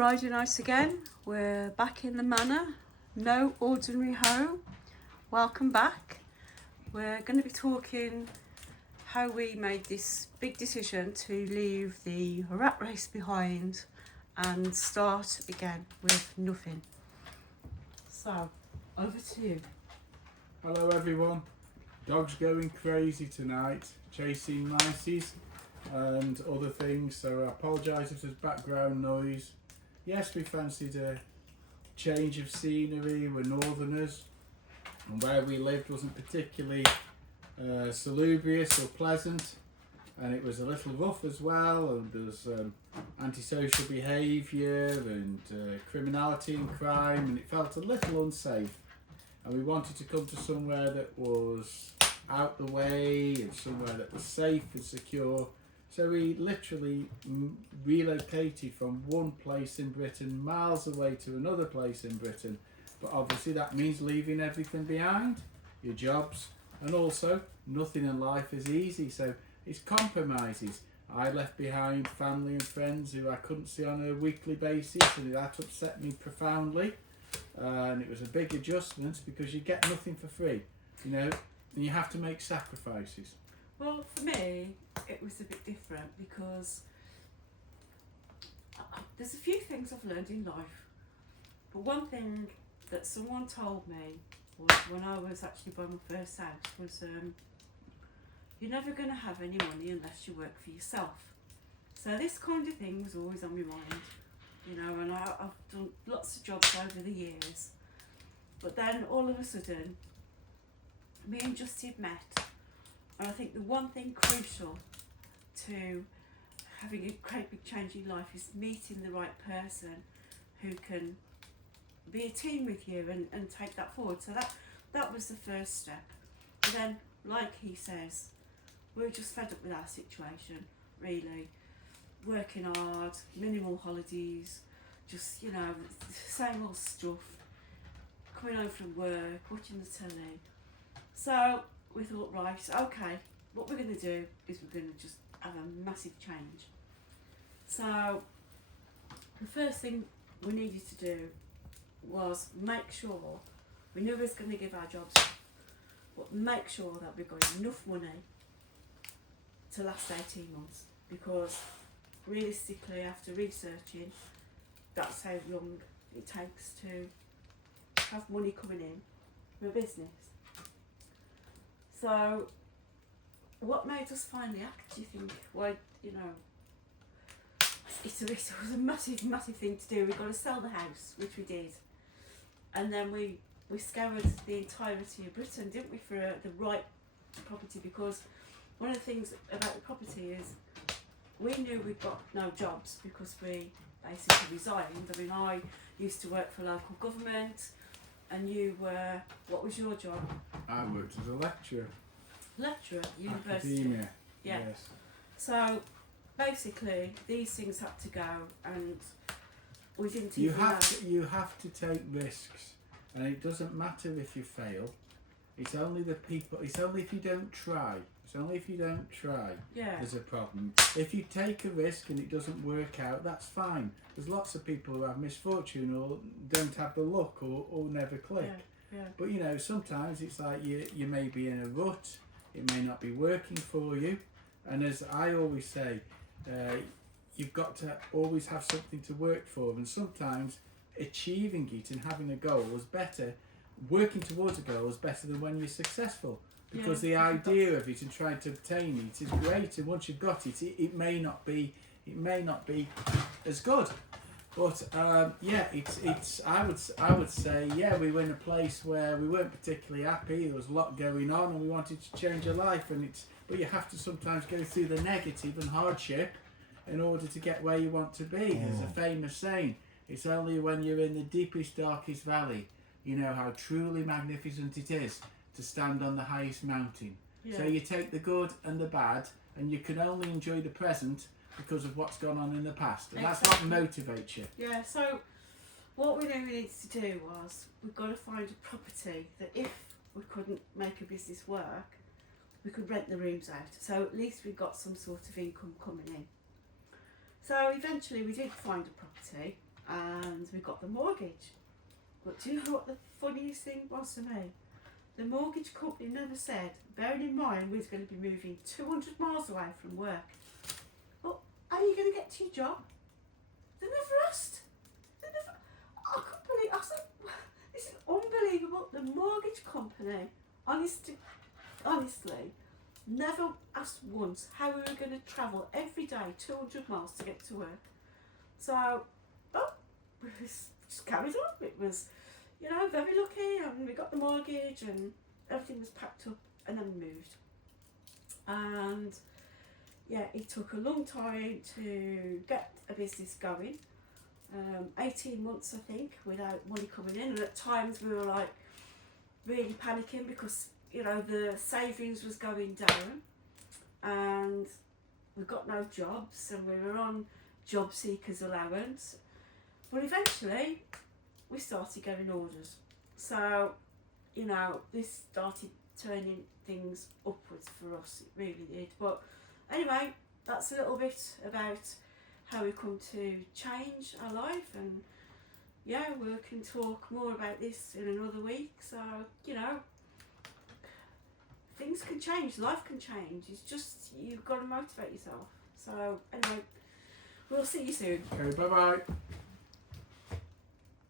Friday night again. We're back in the manor. No ordinary home. Welcome back. We're going to be talking how we made this big decision to leave the rat race behind and start again with nothing. So, over to you. Hello everyone. Dog's going crazy tonight, chasing mice and other things, so I apologise if there's background noise. Yes, we fancied a change of scenery. We're northerners, and where we lived wasn't particularly salubrious or pleasant, and it was a little rough as well, and there was antisocial behaviour and criminality and crime, and it felt a little unsafe. And we wanted to come to somewhere that was out the way and somewhere that was safe and secure. So we literally relocated from one place in Britain miles away to another place in Britain. But obviously that means leaving everything behind, your jobs, and also nothing in life is easy. So it's compromises. I left behind family and friends who I couldn't see on a weekly basis, and that upset me profoundly. And it was a big adjustment because you get nothing for free, you know, and you have to make sacrifices. Well, for me, it was a bit different because there's a few things I've learned in life. But one thing that someone told me was when I was actually buying my first house was you're never going to have any money unless you work for yourself. So this kind of thing was always on my mind, you know, and I've done lots of jobs over the years. But then all of a sudden, me and Justin met. And I think the one thing crucial to having a great big change in life is meeting the right person who can be a team with you and take that forward. So that was the first step. But then, like he says, we were just fed up with our situation, really. Working hard, minimal holidays, just, you know, same old stuff. Coming home from work, watching the telly. So we thought, right, okay, what we're going to do is we're going to just have a massive change. So the first thing we needed to do was make sure we knew we was going to give our jobs up, but make sure that we got enough money to last 18 months, because realistically, after researching, that's how long it takes to have money coming in from a business. So, what made us finally act, do you think? Why, you know, it was a massive, massive thing to do. We've got to sell the house, which we did. And then we scoured the entirety of Britain, didn't we, for the right property, because one of the things about the property is we knew we'd got no jobs because we basically resigned. I mean, I used to work for local government, and you were, what was your job? I worked as a lecturer. Lecturer at university. Academia. Yeah. Yes. So basically, these things had to go, and we didn't You even have know. to, you have to take risks, and it doesn't matter if you fail. It's only the people. It's only if you don't try. It's only if you don't try. Yeah. There's a problem. If you take a risk and it doesn't work out, that's fine. There's lots of people who have misfortune or don't have the luck or never click. Yeah. Yeah. But you know, sometimes it's like you may be in a rut. It may not be working for you. And as I always say, you've got to always have something to work for. And sometimes achieving it and having a goal is better. Working towards a goal is better than when you're successful. Because the idea of it and trying to obtain it is great, and once you've got it, it may not be as good. But yeah, it's I would say we were in a place where we weren't particularly happy. There was a lot going on, and we wanted to change our life. But you have to sometimes go through the negative and hardship in order to get where you want to be. There's a famous saying: "It's only when you're in the deepest, darkest valley you know how truly magnificent it is to stand on the highest mountain." Yeah. So you take the good and the bad, and you can only enjoy the present because of what's gone on in the past, and that's what motivates you. Yeah. So what we knew we needed to do was we've got to find a property that if we couldn't make a business work, we could rent the rooms out. So at least we got some sort of income coming in. So eventually we did find a property, and we got the mortgage. But do you know what the funniest thing was to me? The mortgage company never said, bearing in mind we was going to be moving 200 miles away from work, but how are you going to get to your job? They never asked. They never, I couldn't believe, I said, this is unbelievable. The mortgage company, honestly, never asked once how we were going to travel every day 200 miles to get to work. So, we just carried on. It was, very lucky, and we got the mortgage and everything was packed up, and then we moved. And yeah, it took a long time to get a business going. 18 months, I think, without money coming in, and at times we were like really panicking because the savings was going down, and we got no jobs, and we were on job seekers allowance. But eventually we started getting orders, so this started turning things upwards for us. It really did. But anyway, that's a little bit about how we come to change our life, and yeah, we can talk more about this in another week. So things can change, life can change. It's just you've got to motivate yourself. So anyway, we'll see you soon. Okay, bye bye.